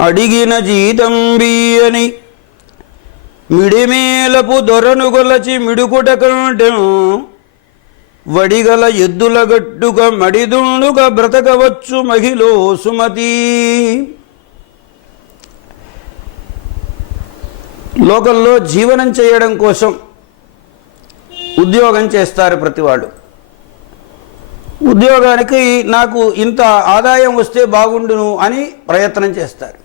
అడిగిన జీతం బియ్యని మిడిమేలపు దొరను గొలచి మిడుకుట కంటెను వడిగల ఎద్దుల గట్టుక మడిదుండుక బ్రతకవచ్చు మహిళ సుమతి. లోకంలో జీవనం చేయడం కోసం ఉద్యోగం చేస్తారు ప్రతివాడు. ఉద్యోగానికి నాకు ఇంత ఆదాయం వస్తే బాగుండును అని ప్రయత్నం చేస్తారు.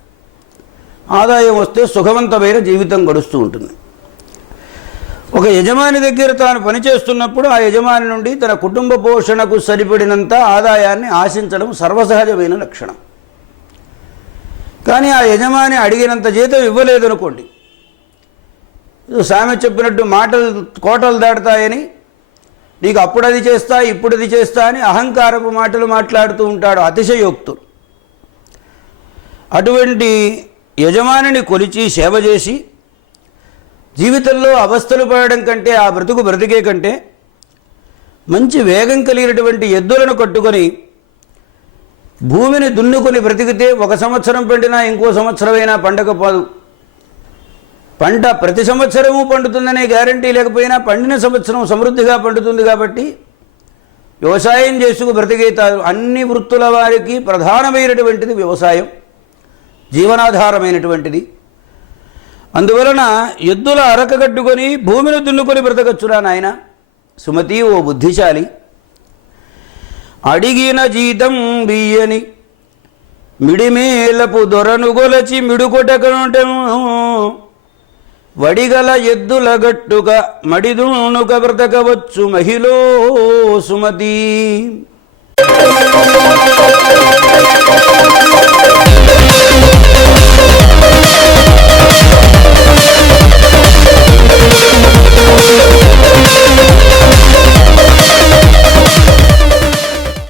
ఆదాయం వస్తే సుఖవంతమైన జీవితం గడుస్తూ ఉంటుంది. ఒక యజమాని దగ్గర తాను పనిచేస్తున్నప్పుడు ఆ యజమాని నుండి తన కుటుంబ పోషణకు సరిపడినంత ఆదాయాన్ని ఆశించడం సర్వసహజమైన లక్షణం. కానీ ఆ యజమాని అడిగినంత జీతం ఇవ్వలేదనుకోండి. సామె చెప్పినట్టు మాటలు కోటలు దాటుతాయని నీకు అప్పుడు అది చేస్తా ఇప్పుడు అది చేస్తా అని అహంకారపు మాటలు మాట్లాడుతూ ఉంటాడు అతిశయోక్తులు అటువంటి యజమానిని కొలిచి సేవ చేసి జీవితంలో అవస్థలు పడడం కంటే ఆ బ్రతుకు బ్రతికే కంటే మంచి వేగం కలిగినటువంటి ఎద్దులను కట్టుకొని భూమిని దున్నుకొని బ్రతికితే ఒక సంవత్సరం పండినా ఇంకో సంవత్సరమైనా పండకపోదు. పంట ప్రతి సంవత్సరము పండుతుందనే గ్యారంటీ లేకపోయినా పండిన సంవత్సరం సమృద్ధిగా పండుతుంది కాబట్టి వ్యవసాయం చేసుకు బ్రతికేతారు. అన్ని వృత్తుల వారికి ప్రధానమైనటువంటిది వ్యవసాయం. జీవనాధారమైనటువంటిది. అందువలన ఎద్దుల అరకగట్టుకొని భూమిని దున్నుకొని బ్రతకచ్చురా నాయన. సుమతి ఓ బుద్ధిశాలి. అడిగిన జీతం బియ్యని మిడిమేలపు దొరను గొలచి మిడుకొటకనుటను. వడిగల ఎద్దుల గట్టుక మడిదునుక బ్రతకవచ్చు మహిళో సుమతి.